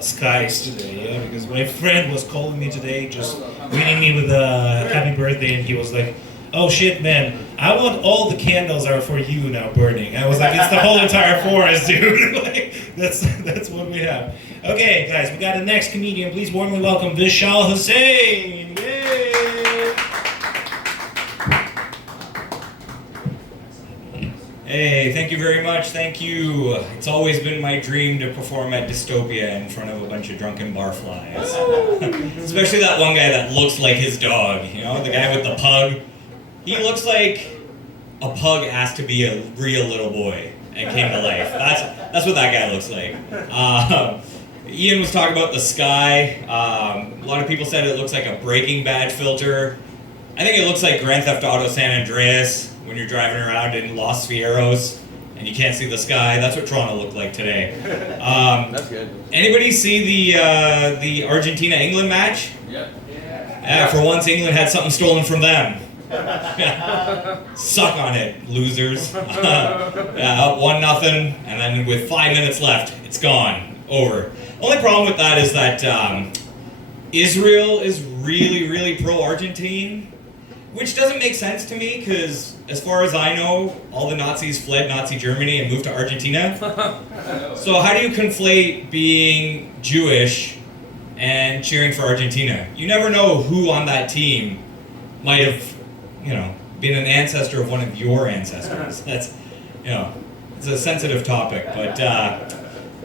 skies today, yeah, because my friend was calling me today, just greeting me with a happy birthday, and he was like, "Oh shit, man, I want all the candles are for you now burning." I was like, "It's the whole entire forest, dude." Like, that's what we have. Okay, guys, we got the next comedian. Please warmly welcome Vishal Hussain. Yay! Hey, thank you very much, thank you. It's always been my dream to perform at Dystopia in front of a bunch of drunken barflies. Especially that one guy that looks like his dog, you know, the guy with the pug. He looks like a pug asked to be a real little boy and came to life. That's what that guy looks like. Ian was talking about the sky. A lot of people said it looks like a Breaking Bad filter. I think it looks like Grand Theft Auto San Andreas when you're driving around in Los Fierros and you can't see the sky. That's what Toronto looked like today. That's good. Anybody see the Argentina-England match? Yep. Yeah, for once England had something stolen from them. Suck on it, losers. Yeah, up 1-0, and then with 5 minutes left, it's gone. Over. Only problem with that is that Israel is really, really pro-Argentine, which doesn't make sense to me because, as far as I know, all the Nazis fled Nazi Germany and moved to Argentina. So how do you conflate being Jewish and cheering for Argentina? You never know who on that team might have, been an ancestor of one of your ancestors. That's, it's a sensitive topic, but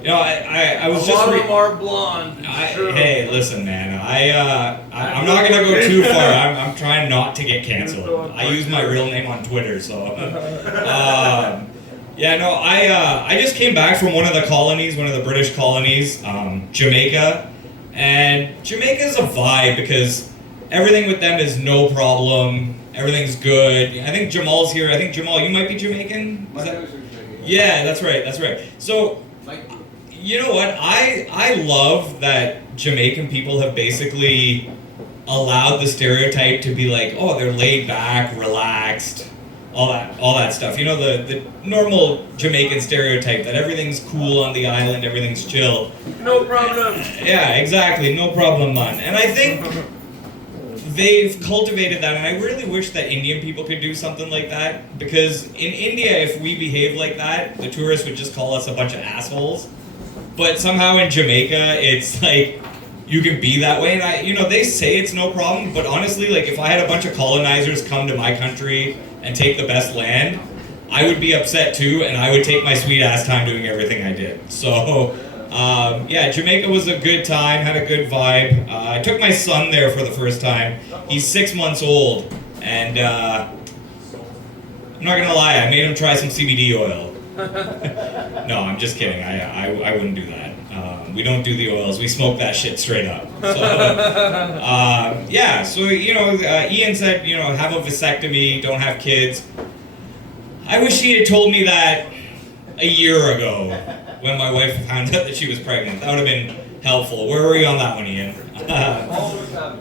I was just. A lot of them are blonde. Sure. Hey, listen, man. I'm not gonna go too far. I'm trying not to get canceled. I use my real name on Twitter, so. I just came back from one of the colonies, one of the British colonies, Jamaica, and Jamaica's a vibe because everything with them is no problem. Everything's good. I think Jamal's here. I think Jamal, you might be Jamaican. Yeah, that's right. So. You know what? I love that Jamaican people have basically allowed the stereotype to be like, oh, they're laid back, relaxed, all that stuff. You know, the normal Jamaican stereotype that everything's cool on the island, everything's chill. No problem. Yeah, exactly. No problem, man. And I think they've cultivated that, and I really wish that Indian people could do something like that, because in India, if we behave like that, the tourists would just call us a bunch of assholes. But somehow in Jamaica, it's like, you can be that way, and they say it's no problem, but honestly, like, if I had a bunch of colonizers come to my country and take the best land, I would be upset too, and I would take my sweet ass time doing everything I did. So, Jamaica was a good time, had a good vibe. I took my son there for the first time. He's 6 months old, and I'm not gonna lie, I made him try some CBD oil. No, I'm just kidding. I wouldn't do that. We don't do the oils. We smoke that shit straight up. So, Ian said, have a vasectomy, don't have kids. I wish he had told me that a year ago when my wife found out that she was pregnant. That would have been helpful. Where were you on that one, Ian?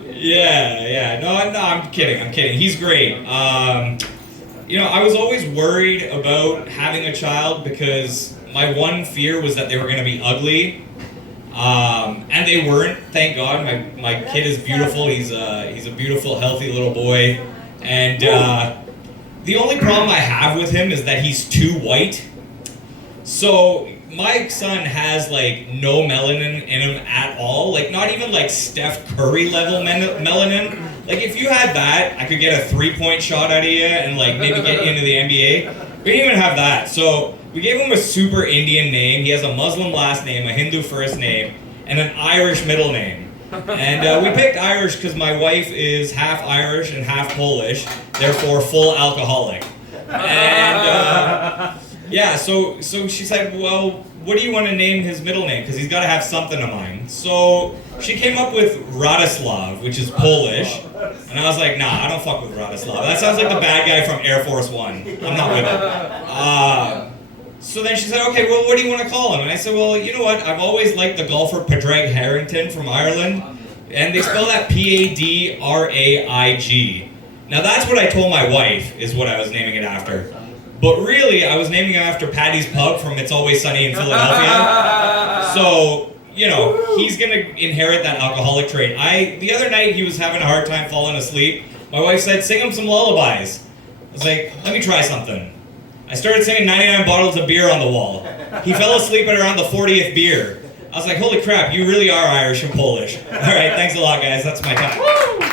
Yeah. No, I'm kidding. He's great. I was always worried about having a child because my one fear was that they were going to be ugly, and they weren't. Thank God, my kid is beautiful. He's a beautiful, healthy little boy, and the only problem I have with him is that he's too white. So my son has like no melanin in him at all. Like not even like Steph Curry level melanin. Like if you had that, I could get a 3-point shot out of you and like maybe get you into the NBA. We didn't even have that. So we gave him a super Indian name. He has a Muslim last name, a Hindu first name, and an Irish middle name. And we picked Irish because my wife is half Irish and half Polish, therefore full alcoholic. And so she said, well, what do you want to name his middle name? Because he's got to have something of mine. So she came up with Radoslav, which is Polish. And I was like, nah, I don't fuck with Radoslav. That sounds like the bad guy from Air Force One. I'm not with it. So then she said, okay, well, what do you want to call him? And I said, well, you know what? I've always liked the golfer Padraig Harrington from Ireland. And they spell that Padraig. Now that's what I told my wife is what I was naming it after. But really, I was naming him after Patty's Pub from It's Always Sunny in Philadelphia. So, you know, he's gonna inherit that alcoholic trait. The other night he was having a hard time falling asleep. My wife said, sing him some lullabies. I was like, let me try something. I started singing 99 bottles of beer on the wall. He fell asleep at around the 40th beer. I was like, holy crap, you really are Irish and Polish. All right, thanks a lot, guys. That's my time.